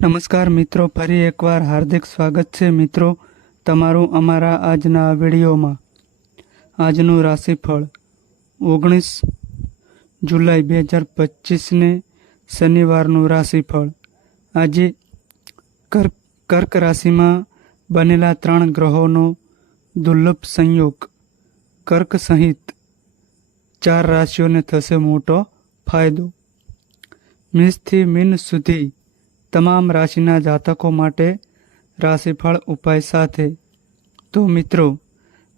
નમસ્કાર મિત્રો, ફરી એકવાર હાર્દિક સ્વાગત છે મિત્રો તમારું અમારા આજના વિડીયોમાં. આજનું રાશિફળ ઓગણીસ જુલાઈ બે હજાર પચીસને શનિવારનું રાશિફળ. આજે કર્ક કર્ક રાશિમાં બનેલા ત્રણ ગ્રહોનો દુર્લભ સંયોગ કર્ક સહિત ચાર રાશિઓને થશે મોટો ફાયદો. મેષથી મીન સુધી તમામ રાશિના જાતકો માટે રાશિફળ ઉપાય સાથે. તો મિત્રો,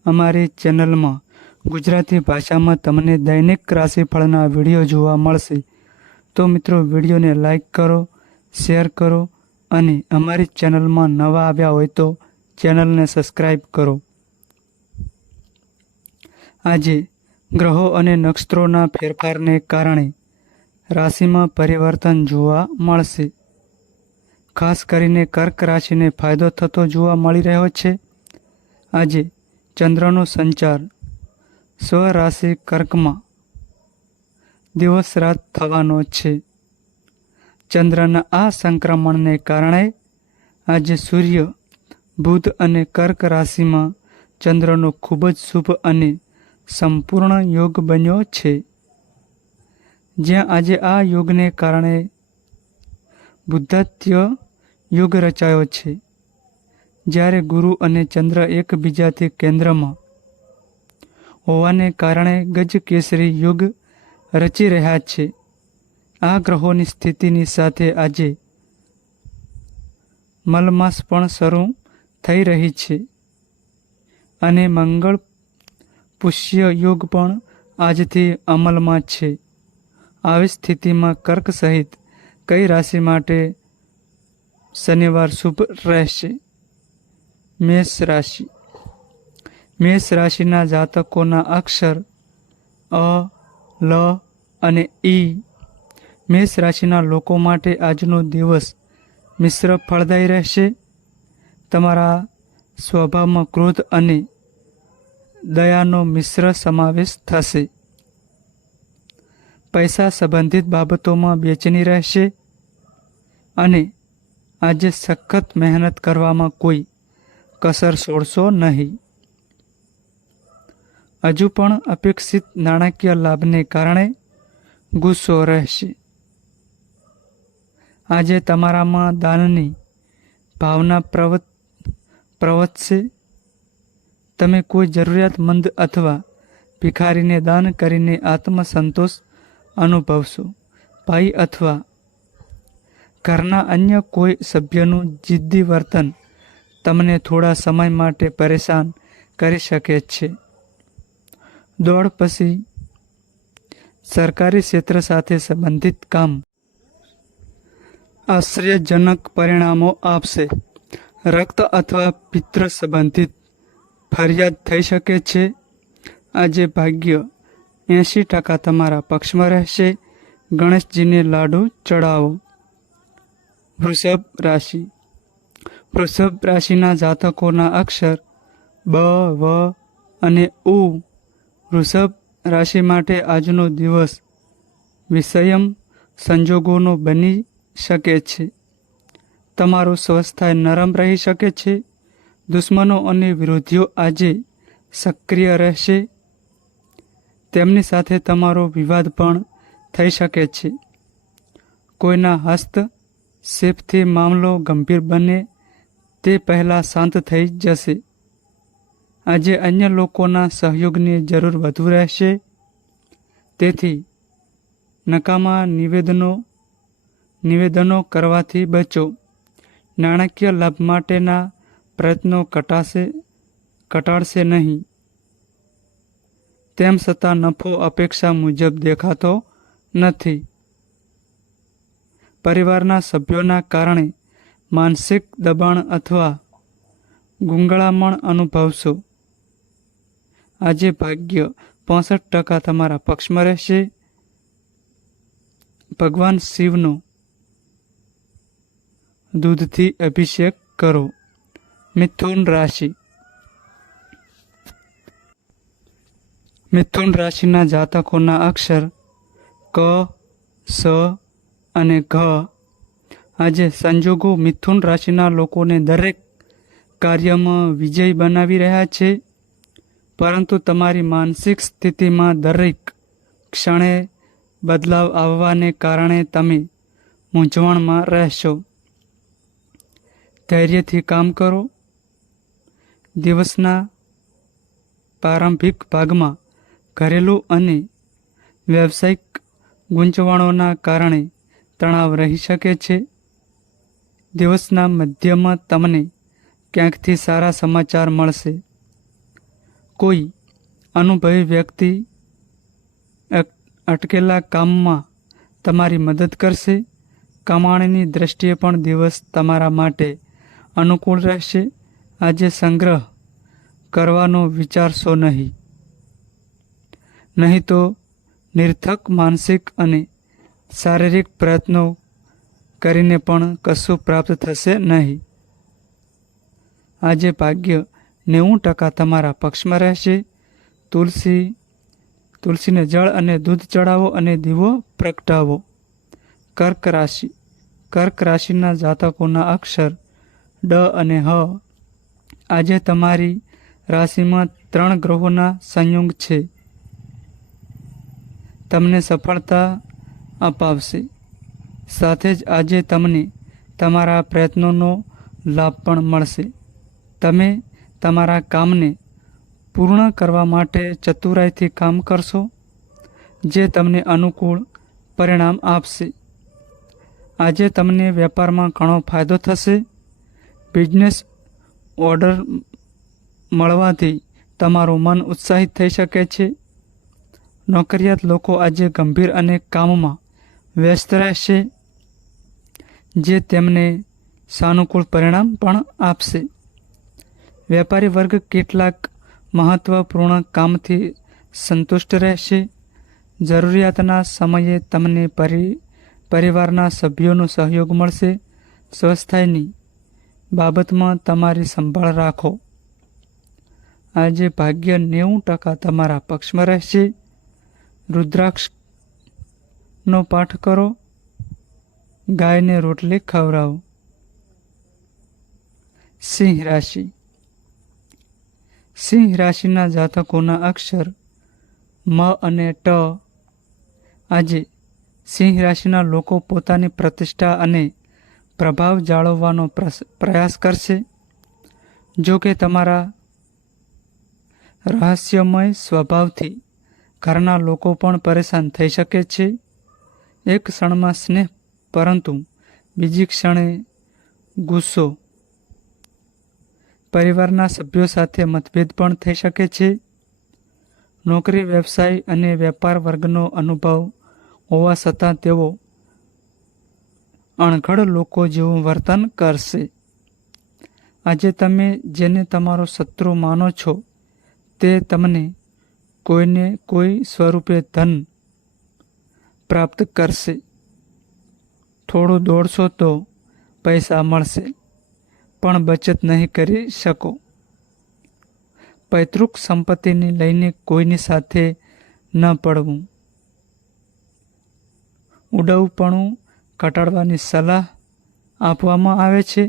અમારી ચેનલમાં ગુજરાતી ભાષામાં તમને દૈનિક રાશિફળના વીડિયો જોવા મળશે. તો મિત્રો, વિડીયોને લાઈક કરો, શેર કરો અને અમારી ચેનલમાં નવા આવ્યા હોય તો ચેનલને સબસ્ક્રાઈબ કરો. આજે ગ્રહો અને નક્ષત્રોના ફેરફારને કારણે રાશિમાં પરિવર્તન જોવા મળશે. ખાસ કરીને કર્ક રાશિને ફાયદો થતો જોવા મળી રહ્યો છે. આજે ચંદ્રનો સંચાર સ્વરાશિ કર્કમાં દિવસ રાત થવાનો છે. ચંદ્રના આ સંક્રમણને કારણે આજે સૂર્ય, બુધ અને કર્ક રાશિમાં ચંદ્રનો ખૂબ જ શુભ અને સંપૂર્ણ યોગ બન્યો છે. જ્યાં આજે આ યોગને કારણે બુદ્ધાત્ય યુગ રચાયો છે. જ્યારે ગુરુ અને ચંદ્ર એકબીજાથી કેન્દ્રમાં હોવાને કારણે ગજકેસરી યુગ રચી રહ્યા છે. આ ગ્રહોની સ્થિતિની સાથે આજે મલમાસ પણ શરૂ થઈ રહી છે અને મંગળ પુષ્ય યુગ પણ આજથી અમલમાં છે. આવી સ્થિતિમાં કર્ક સહિત કઈ રાશિ માટે શનિવાર શુભ રહેશે? મેષ રાશિ. મેષ રાશિના જાતકોના અક્ષર અ, લ અને ઈ મેષ રાશિના લોકો માટે આજનો દિવસ મિશ્ર ફળદાયી રહેશે. તમારા સ્વભાવમાં ક્રોધ અને દયાનો મિશ્ર સમાવેશ થશે. પૈસા સંબંધિત બાબતોમાં બેચેની રહેશે. અને આજે સખત મહેનત કરવામાં કોઈ કસર છોડશો નહીં. હજુ પણ અપેક્ષિત નાણાકીય લાભને કારણે ગુસ્સો રહેશે. આજે તમારામાં દાનની ભાવના પ્રવત, પ્રવતશે. તમે કોઈ જરૂરિયાતમંદ અથવા ભિખારીને દાન કરીને આત્મસંતોષ અનુભવશો. ભાઈ અથવા ઘરના અન્ય કોઈ સભ્યનું જિદ્દી વર્તન તમને થોડા સમય માટે પરેશાન કરી શકે છે. દોડ પછી સરકારી ક્ષેત્ર સાથે સંબંધિત કામ આશ્ચર્યજનક પરિણામો આપશે. રક્ત અથવા પિત્ર સંબંધિત ફરિયાદ થઈ શકે છે. આજે ભાગ્ય એંશી ટકા તમારા પક્ષમાં રહેશે. ગણેશજીને લાડુ ચડાવો. વૃષભ રાશિ. વૃષભ રાશિના જાતકોના અક્ષર બ, વ અને ઉ. વૃષભ રાશિ માટે આજનો દિવસ વિષયમ સંજોગોનો બની શકે છે. તમારું સ્વસ્થાય નરમ રહી શકે છે. દુશ્મનો અને વિરોધીઓ આજે સક્રિય રહેશે. તેમની સાથે તમારો વિવાદ પણ થઈ શકે છે. કોઈના હસ્ત શેપથી મામલો ગંભીર બને તે પહેલાં શાંત થઈ જશે આજે અન્ય લોકોના સહયોગની જરૂર વધુ રહેશે તેથી નકામા નિવેદનો નિવેદનો કરવાથી બચો નાણાકીય લાભ માટેના પ્રયત્નો કટાશે ઘટાડશે નહીં તેમ છતાં નફો અપેક્ષા મુજબ દેખાતો નથી પરિવારના સભ્યોના કારણે માનસિક દબાણ અથવા ગુંગળામણ અનુભવશો. આજે ભાગ્ય પોસઠ ટકા તમારા પક્ષમાં રહેશે. ભગવાન શિવનો દૂધથી અભિષેક કરો. મિથુન રાશિ. મિથુન રાશિના જાતકોના અક્ષર ક, સ અને ઘ. આજે સંજોગો મિથુન રાશિના લોકોને દરેક કાર્યમાં વિજય બનાવી રહ્યા છે. પરંતુ તમારી માનસિક સ્થિતિમાં દરેક ક્ષણે બદલાવ આવવાને કારણે તમે મૂંઝવણમાં રહેશો. ધૈર્યથી કામ કરો. દિવસના પ્રારંભિક ભાગમાં ઘરેલું અને વ્યવસાયિક ગૂંચવણોના કારણે તણાવ રહી શકે છે. દિવસના મધ્યમાં તમને ક્યાંકથી સારા સમાચાર મળશે? કોઈ અનુભવી વ્યક્તિ અટકેલા કામમાં તમારી મદદ કરશે? કમાણીની દ્રષ્ટિએ પણ દિવસ તમારા માટે અનુકૂળ રહેશે. આજે સંગ્રહ કરવાનો વિચારશો નહીં. નહીં તો નિર્થક માનસિક અને શારીરિક પ્રયત્નો કરીને પણ કશું પ્રાપ્ત થશે નહીં. આજે ભાગ્ય નેવું ટકા તમારા પક્ષમાં રહેશે. તુલસી, તુલસીને જળ અને દૂધ ચડાવો અને દીવો પ્રગટાવો. કર્ક રાશિ. કર્ક રાશિના જાતકોના અક્ષર ડ અને હ. આજે તમારી રાશિમાં ત્રણ ગ્રહોના સંયોગ છે. તમને સફળતા અપાવશે. સાથે જ આજે તમને તમારા પ્રયત્નોનો લાભ પણ મળશે. તમે તમારા કામને પૂર્ણ કરવા માટે ચતુરાઈથી કામ કરશો, જે તમને અનુકૂળ પરિણામ આપશે. આજે તમને વેપારમાં ઘણો ફાયદો થશે. બિઝનેસ ઓર્ડર મળવાથી તમારું મન ઉત્સાહિત થઈ શકે છે. નોકરિયાત લોકો આજે ગંભીર અને કામમાં વ્યસ્ત રહેશે, જે તેમને સાનુકૂળ પરિણામ પણ આપશે. વેપારી વર્ગ કેટલાક મહત્વપૂર્ણ કામથી સંતુષ્ટ રહેશે. જરૂરિયાતના સમયે તમને પરિ, પરિવારના સભ્યોનો સહયોગ મળશે. સ્વસ્થાયની બાબતમાં તમારી સંભાળ રાખો. આજે ભાગ્ય નેવું ટકા તમારા પક્ષમાં રહેશે. રુદ્રાક્ષનો પાઠ કરો, ગાયને રોટલી ખવડાવો. સિંહ રાશિ. સિંહ રાશિના જાતકોના અક્ષર મ અને ટ. આજે સિંહ રાશિના લોકો પોતાની પ્રતિષ્ઠા અને પ્રભાવ જાળવવાનો પ્રયાસ કરશે. જો કે તમારા રહસ્યમય સ્વભાવથી ઘરના લોકો પણ પરેશાન થઈ શકે છે. એક ક્ષણમાં સ્નેહ, પરંતુ બીજી ક્ષણે ગુસ્સો. પરિવારના સભ્યો સાથે મતભેદ પણ થઈ શકે છે. નોકરી, વ્યવસાય અને વેપાર વર્ગનો અનુભવ હોવા છતાં તેઓ અણઘડ લોકો જેવું વર્તન કરશે. આજે તમે જેને તમારો શત્રુ માનો છો, તે તમને કોઈને કોઈ સ્વરૂપે ધન પ્રાપ્ત કરશે. થોડું દોડશો તો પૈસા મળશે, પણ બચત નહીં કરી શકો. પૈતૃક સંપત્તિને લઈને કોઈની સાથે ન પડવું. ઉડવપણું ઘટાડવાની સલાહ આપવામાં આવે છે.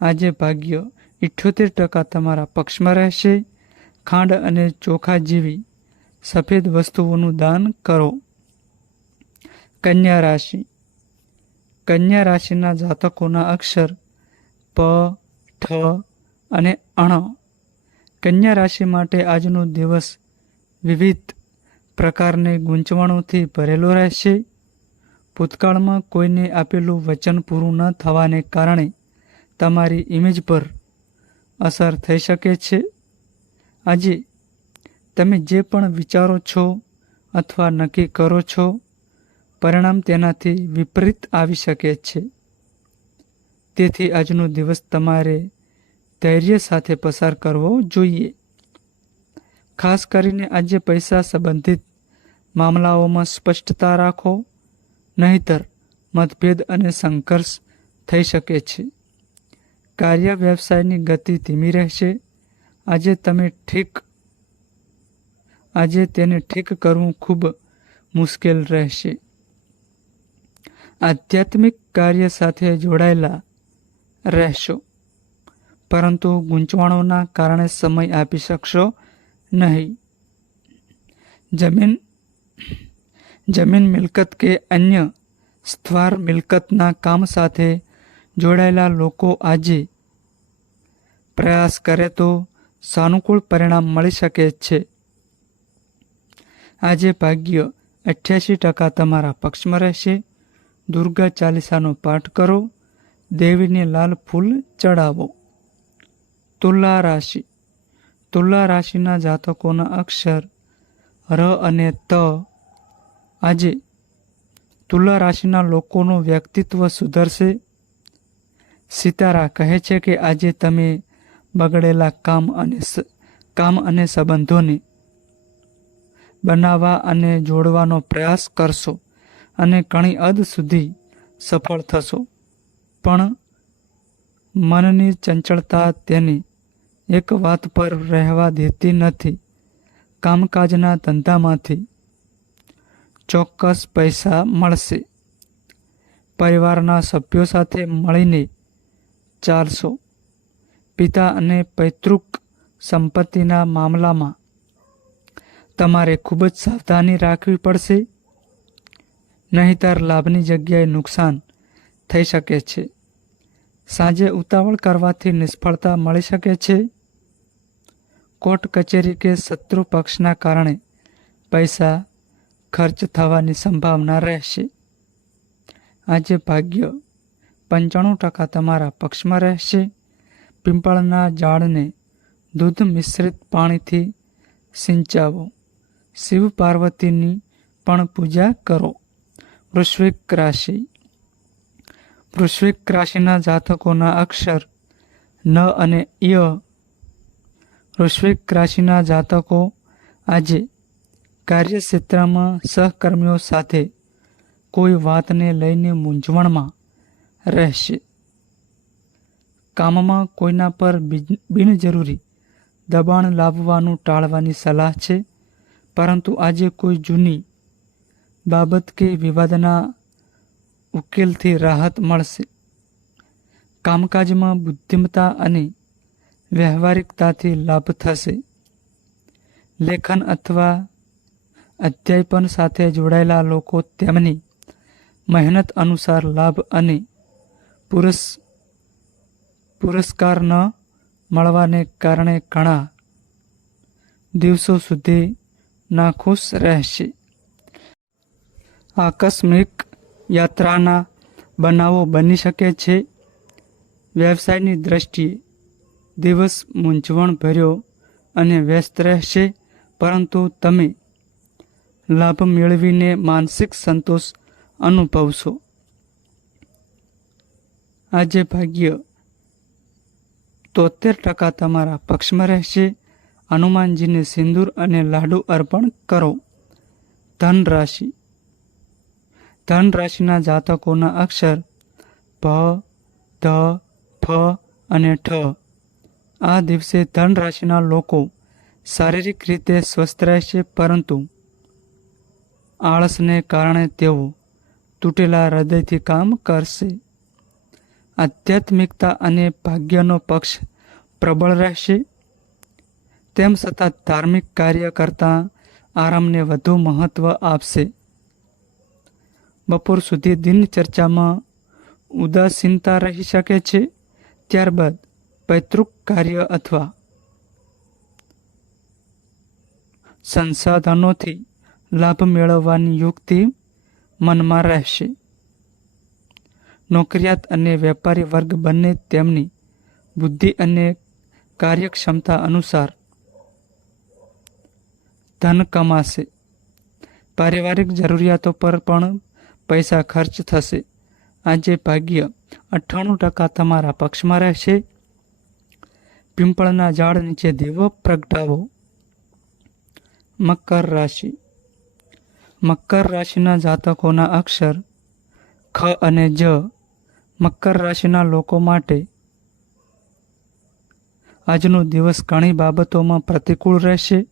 આજે ભાગ્ય ઇઠ્યોતેર ટકા તમારા પક્ષમાં રહેશે. ખાંડ અને ચોખા જેવી સફેદ વસ્તુઓનું દાન કરો. કન્યા રાશિ. કન્યા રાશિના જાતકોના અક્ષર પ ઠ અને અણ. કન્યા રાશિ માટે આજનો દિવસ વિવિધ પ્રકારની ગૂંચવણોથી ભરેલો રહેશે. ભૂતકાળમાં કોઈને આપેલું વચન પૂરું ન થવાને કારણે તમારી ઇમેજ પર અસર થઈ શકે છે. આજે તમે જે પણ વિચારો છો અથવા નક્કી કરો છો પરિણામ તેનાથી વિપરીત આવી શકે છે. તેથી આજનો દિવસ તમારે ધૈર્ય સાથે પસાર કરવો જોઈએ. ખાસ કરીને આજે પૈસા સંબંધિત મામલાઓમાં સ્પષ્ટતા રાખો, નહીતર મતભેદ અને સંઘર્ષ થઈ શકે છે. કાર્ય વ્યવસાયની ગતિ ધીમી રહેશે. આજે તમે ઠીક, આજે તેને ઠીક કરવું ખૂબ મુશ્કેલ રહેશે. આધ્યાત્મિક કાર્ય સાથે જોડાયેલા રહેશો. પરંતુ ગૂંચવણોના કારણે સમય આપી શકશો નહીં. જમીન જમીન મિલકત કે અન્ય સ્થવાર મિલકતના કામ સાથે જોડાયેલા લોકો આજે પ્રયાસ કરે તો સાનુકૂળ પરિણામ મળી શકે છે. આજે ભાગ્ય અઠ્યાસી ટકા તમારા પક્ષમાં રહેશે. દુર્ગા ચાલીસાનો પાઠ કરો. દેવીને લાલ ફૂલ ચડાવો. તુલા રાશિ. તુલા રાશિના જાતકોના અક્ષર ર અને ત. આજે તુલા રાશિના લોકોનું વ્યક્તિત્વ સુધરશે. સિતારા કહે છે કે આજે તમે બગડેલા કામ અને કામ અને સંબંધોને બનાવવા અને જોડવાનો પ્રયાસ કરશો. અને ઘણી હદ સુધી સફળ થશો. પણ મનની ચંચળતા તેને એક વાત પર રહેવા દેતી નથી. કામકાજના ધંધામાંથી ચોક્કસ પૈસા મળશે. પરિવારના સભ્યો સાથે મળીને ચાલશો. પિતા અને પૈતૃક સંપત્તિના મામલામાં તમારે ખૂબ જ સાવધાની રાખવી પડશે. નહીંતર લાભની જગ્યાએ નુકસાન થઈ શકે છે. સાંજે ઉતાવળ કરવાથી નિષ્ફળતા મળી શકે છે. કોર્ટ કચેરી કે શત્રુ પક્ષના કારણે પૈસા ખર્ચ થવાની સંભાવના રહેશે. આજે ભાગ્ય પંચાણું ટકા તમારા પક્ષમાં રહેશે. પિંપળના ઝાડને દૂધ મિશ્રિત પાણીથી સિંચાવો. શિવ પાર્વતીની પણ પૂજા કરો. વૃશ્વિક રાશિ. વૃશ્વિક રાશિના જાતકોના અક્ષર ન અને ય. વૃશ્વિક રાશિના જાતકો આજે કાર્યક્ષેત્રમાં સહકર્મીઓ સાથે કોઈ વાતને લઈને મૂંઝવણમાં રહેશે. કામમાં કોઈના પર બિન- બિનજરૂરી દબાણ લાવવાનું ટાળવાની સલાહ છે, પરંતુ આજે કોઈ જૂની બાબત કે વિવાદના ઉકેલથી રાહત મળશે કામકાજમાં બુદ્ધિમત્તા અને વ્યવહારિકતાથી લાભ થશે। લેખન અથવા અધ્યાયપન સાથે જોડાયેલા લોકો તેમની મહેનત અનુસાર લાભ અને પુરસ, પુરસ્કાર ન મળવાને કારણે ઘણા દિવસો સુધી નાખુશ રહેશે। આકસ્મિક યાત્રાના બનાવો બની શકે છે. વ્યવસાયની દ્રષ્ટિએ દિવસ મૂંઝવણ ભર્યો અને વ્યસ્ત રહેશે, પરંતુ તમે લાભ મેળવીને માનસિક સંતોષ અનુભવશો. આજે ભાગ્ય તોતેર ટકા તમારા પક્ષમાં રહેશે. હનુમાનજીને સિંદૂર અને લાડુ અર્પણ કરો. ધન રાશિ ધન રાશિના જાતકોના અક્ષર ભ ધ, ફ અને ઠ. આ દિવસે ધન રાશિના લોકો શારીરિક રીતે સ્વસ્થ રહેશે, પરંતુ આળસને કારણે તેઓ તૂટેલા હૃદયથી કામ કરશે. આધ્યાત્મિકતા અને ભાગ્યનો પક્ષ પ્રબળ રહેશે. તેમ છતાં ધાર્મિક કાર્ય કરતાં આરામને વધુ મહત્ત્વ આપશે. બપોર સુધી દિનચર્ચામાં ઉદાસીનતા રહી શકે છે, ત્યારબાદ પૈતૃક કાર્ય અથવા સંસાધનોથી લાભ મેળવવાની યુક્તિ મનમાં રહેશે. નોકરિયાત અને વેપારી વર્ગ બંને તેમની બુદ્ધિ અને કાર્યક્ષમતા અનુસાર ધન કમાશે. પારિવારિક જરૂરિયાતો પર પણ પૈસા ખર્ચ થશે. આજે ભાગ્ય અઠ્ઠાણું ટકા તમારા પક્ષમાં રહેશે. પિંપળના ઝાડ નીચે દીવો પ્રગટાવો. મકર રાશિ. મકર રાશિના જાતકોના અક્ષર ખ અને જ મકર રાશિના લોકો માટે આજનો દિવસ ઘણી બાબતોમાં પ્રતિકૂળ રહેશે.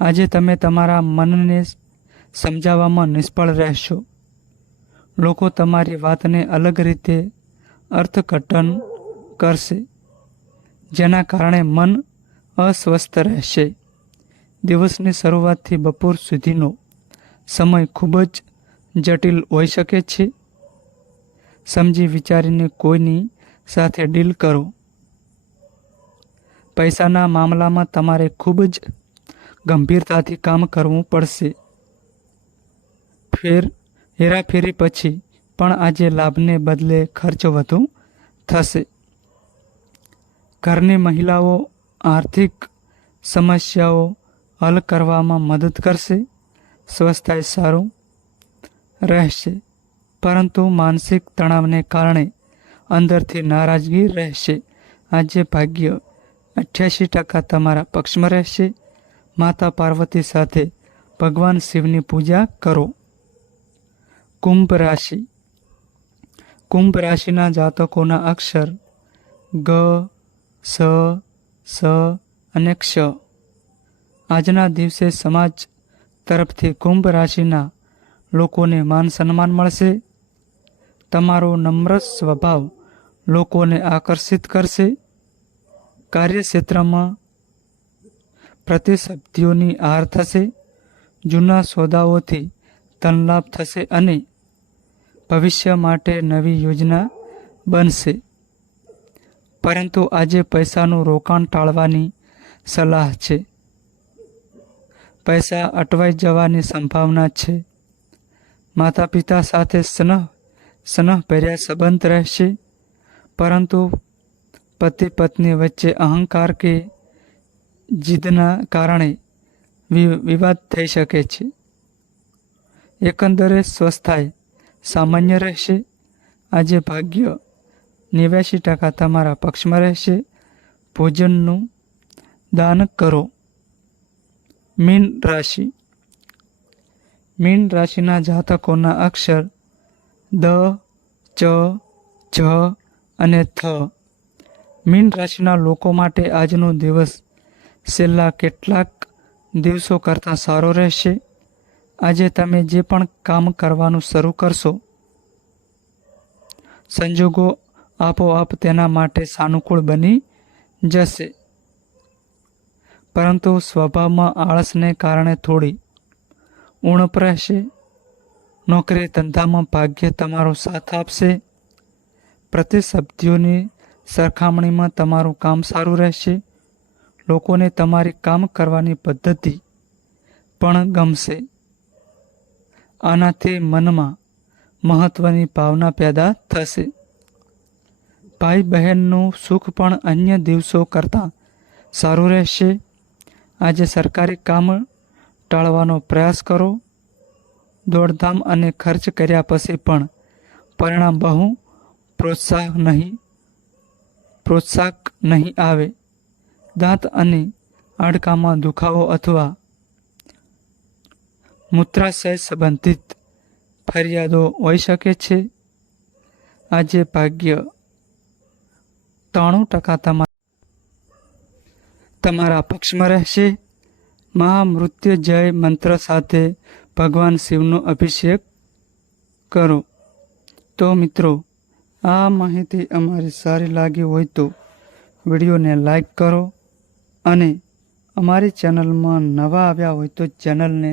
આજે તમે તમારા મનને સમજાવવામાં નિષ્ફળ રહેશો. લોકો તમારી વાતને અલગ રીતે અર્થઘટન કરશે, જેના કારણે મન અસ્વસ્થ રહેશે. દિવસની શરૂઆતથી બપોર સુધીનો સમય ખૂબ જ જટિલ હોઈ શકે છે. સમજી વિચારીને કોઈની સાથે ડીલ કરો. પૈસાના મામલામાં તમારે ખૂબ જ ગંભીરતાથી કામ કરવું પડશે. ફેર હેરાફેરી પછી પણ આજે લાભને બદલે ખર્ચ વધુ થશે. ઘરની મહિલાઓ આર્થિક સમસ્યાઓ હલ કરવામાં મદદ કરશે, સ્વસ્થાય સારું રહેશે, પરંતુ માનસિક તણાવને કારણે અંદરથી નારાજગી રહેશે. આજે ભાગ્ય અઠ્યાસી ટકા તમારા પક્ષમાં રહેશે. માતા પાર્વતી સાથે ભગવાન શિવની પૂજા કરો. કુંભ રાશિ કુંભ રાશિના જાતકોના અક્ષર ગ, સ સ અને ક્ષ. આજના દિવસે સમાજ તરફથી કુંભ રાશિના લોકોને માન સન્માન મળશે. તમારો નમ્ર સ્વભાવ લોકોને આકર્ષિત કરશે. કાર્યક્ષેત્રમાં પ્રતિશબ્ધિઓની હાર થશે. જૂના સોદાઓથી ધનલાભ થશે અને ભવિષ્ય માટે નવી યોજના બનશે. પરંતુ આજે પૈસાનું રોકાણ ટાળવાની સલાહ છે. પૈસા અટવાઈ જવાની સંભાવના છે. માતા પિતા સાથે સ્નેહ સ્નેહભર્યા સંબંધ રહેશે. પરંતુ પતિ પત્ની વચ્ચે અહંકાર કે જીદના કારણે વિવાદ થઈ શકે છે. એકંદરે સ્વસ્થાય સામાન્ય રહેશે. આજે ભાગ્ય નેવ્યાસી ટકા તમારા પક્ષમાં રહેશે. ભોજનનું દાન કરો. મીન રાશિ. મીન રાશિના જાતકોના અક્ષર દ, ચ, જ અને થ. મીન રાશિના લોકો માટે આજનો દિવસ છેલ્લા કેટલાક દિવસો કરતાં સારો રહેશે. આજે તમે જે પણ કામ કરવાનું શરૂ કરશો, સંજોગો આપોઆપ તેના માટે સાનુકૂળ બની જશે. પરંતુ સ્વભાવમાં આળસને કારણે થોડી ઉણપ રહેશે. નોકરી ધંધામાં ભાગ્ય તમારો સાથ આપશે. પ્રતિશબ્દીઓની સરખામણીમાં તમારું કામ સારું રહેશે. લોકોને તમારી કામ કરવાની પદ્ધતિ પણ ગમશે. આનાથી મનમાં મહત્વની ભાવના પેદા થશે. ભાઈ બહેનનું સુખ પણ અન્ય દિવસો કરતાં સારું રહેશે. આજે સરકારી કામ ટાળવાનો પ્રયાસ કરો. દોડધામ અને ખર્ચ કર્યા પછી પણ પરિણામ બહુ પ્રોત્સાહ નહીં, પ્રોત્સાહક નહીં આવે. દાંત અને હાડકામાં દુખાવો અથવા મૂત્રાશય સંબંધિત ફરિયાદો હોઈ શકે છે. આજે ભાગ્ય ત્રાણું ટકા તમારા તમારા પક્ષમાં રહેશે. મહામૃત્યુજય મંત્ર સાથે ભગવાન શિવનો અભિષેક કરો. તો મિત્રો, આ માહિતી અમારી સારી લાગી હોય તો વિડીયોને લાઈક કરો અને અમારી ચેનલમાં નવા આવ્યા હોય તો ચેનલને